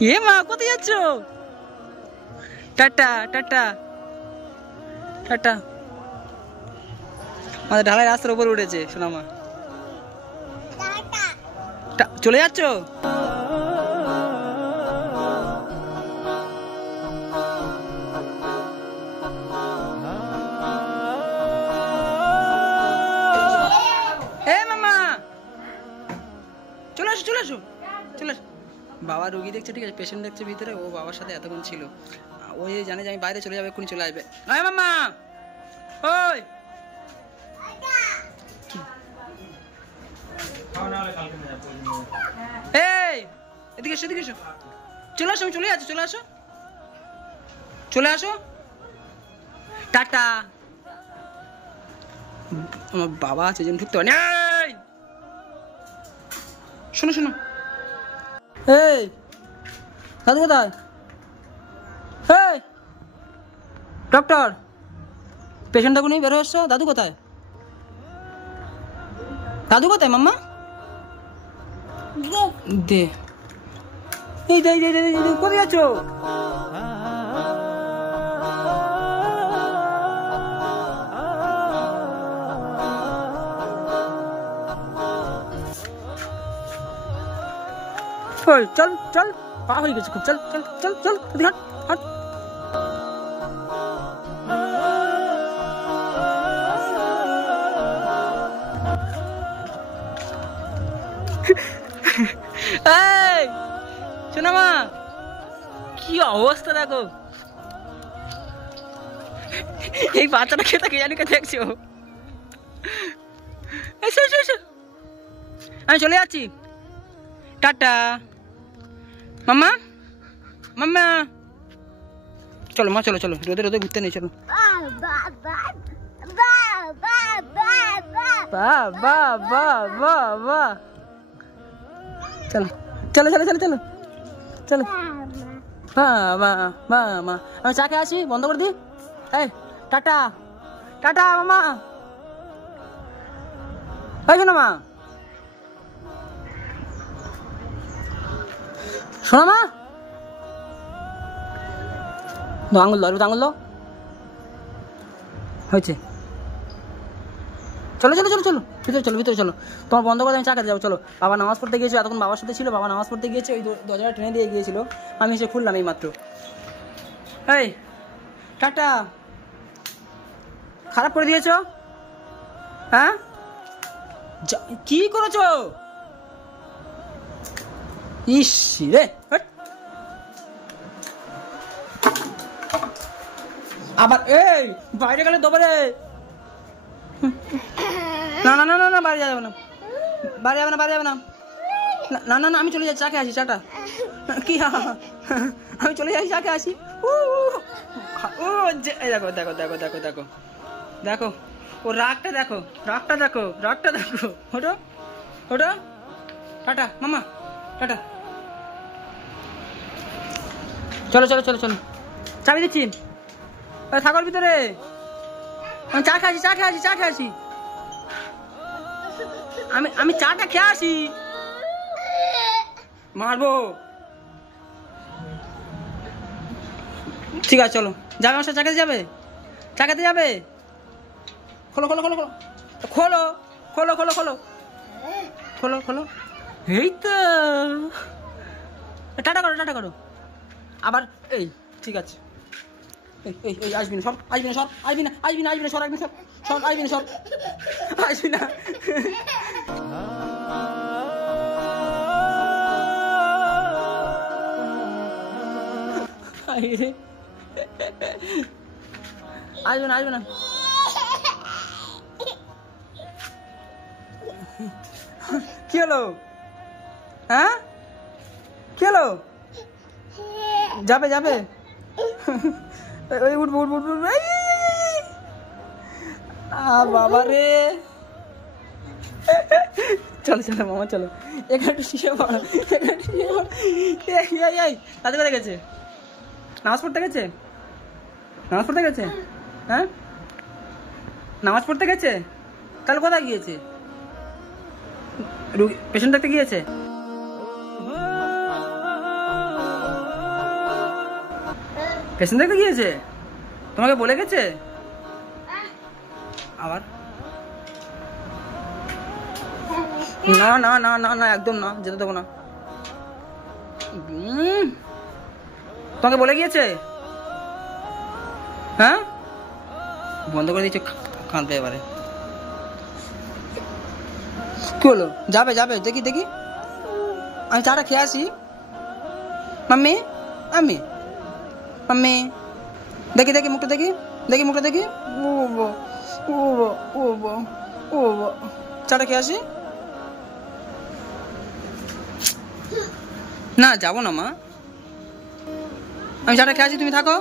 এ মা কোথায় যাচ্ছ? Tata tata tata. আমাদের ঢালাই রাস্তার উপর উঠেছে শোনা মা। চলে যাচ্ছ? চলে আসো চলে আসো চলে আসো। বাবা রুগী দেখছে, ঠিক আছে, পেশেন্ট দেখছে ভিতরে, ও বাবার সাথে এতক্ষণ ছিল, ওই জানে যে আমি বাইরে চলে যাবে, এক্ষুনি চলে আসবে। আয় মাম্মা, ওই এই এদিকে এসো এদিকে এসো, চলে আসো, চলে আসো চলে আসো চলে আসো। টাটা। আমার বাবা আছে যেন ঢুকতে পারে। শোনো শোনো, এই দাদু কোথায়? এই ডক্টর, পেশেন্ট তখন বের হচ্ছ, দাদু কোথায়? দাদু কোথায় মাম্মা? দে এই দে কোথায় যাচ্ছ? চল চল, পা হয়ে গেছে খুব, চল চল চল চল, হাট হাট। এই শোনা মা, কি অবস্থা দেখো, এই বাচ্চাটা খেতে কে জানি কে দেখছো। এসো এসো এসো, আমি চলে যাচ্ছি, টাটা। মাম্মা মাম্মা, চলো মা, চলো চলো, রোদে রোদে ঘুরতে নেই, চলো। চলো চলো চলো চলো চলো চলো। মা আমি চা খেয়ে আসি, বন্ধ করে দি। এই টাটা টাটা মামা, এই না মা, শোনো মা, আঙুল দাও, আঙুল দাও, হয়েছে। চলো চলো চলো চলো, ভিতরে চলো ভিতরে চলো, তোমার বন্ধ করে আমি চা খেতে যাবো, চলো। বাবা নামাজ পড়তে গিয়েছো, এতক্ষণ বাবার সাথে ছিল, বাবা নামাজ পড়তে গিয়েছে, ওই দরজাটা টেনে দিয়ে গিয়েছিল, আমি এসে খুললাম এই মাত্র। এই টাটা। খারাপ করে দিয়েছো? হ্যাঁ কি করেছো? ইস রে, আবার এই বাইরে গেলে দোবারে। না না না না না, বাড়ি যাবে না, বাড়ি যাবে না, বাড়ি যাবে না, না না না, আমি চলে যাই, চা খেয়ে আসি, চাটা কি, আমি চলে যাই, চা খেয়ে আসি। দেখো দেখো দেখো দেখো দেখো দেখো, ও রাগটা দেখো, রাগটা দেখো, রাগটা দেখো, ওটো ওটো। টাটা মামা, টাটা। চলো চলো চলো চলো, চাবি দিচ্ছি, থাকোর ভিতরে, আমি চা খেয়ে আসি, চা খেয়ে আসি, চা খেয়ে আসি, আমি চাটা খেয়ে আসি। মারবো, ঠিক আছে চলো, যাবে আমার সাথে, চা খেতে যাবে, চা খেতে যাবে, খোলো খোলো খোলো খোলো খোলো খোলো খোলো খোলো খোলো খোলো। এই তো, টাটা করো টাটা করো আবার। এই ঠিক আছে, এই আসবি না, সব আসবি না, সব আসবি না, আসবি না, আসবি না, সর, আসবি না, সব সব আসবি না, সব আসবি না। আসবে না, আসবে না। কি হলো? হ্যাঁ কি হলো? যাবে যাবে, ওই উঠবো উঠবো উঠবো, বাবা রে। চলো চলো মামা, চলো এখানে একটু শিখে পড়ো, দাদু কোথায় গেছে? নামাজ পড়তে গেছে, নামাজ পড়তে গেছে, হ্যাঁ নামাজ পড়তে গেছে, তাহলে কোথায় গিয়েছে? পেশেন্ট দেখতে গিয়েছে। পেশেন্ট দেখতে গিয়েছে? তোমাকে বলে গেছে আবার? না না না না না, একদম না, যেতে দেবো না। তোমাকে বলে গিয়েছে? হ্যাঁ, বন্ধ করে দিচ্ছ কাঁদতে এবারে। কি হলো? যাবে যাবে, দেখি দেখি, আমি চাটা খেয়ে আসি। মাম্মি আমি মাম্মি, দেখি দেখি মুখটা দেখি, দেখি মুখটা দেখি। ও ও ও ও চাটা খেয়ে আসি। না যাবো না মা, আমি চাটা খেয়ে আসি, তুমি থাকো।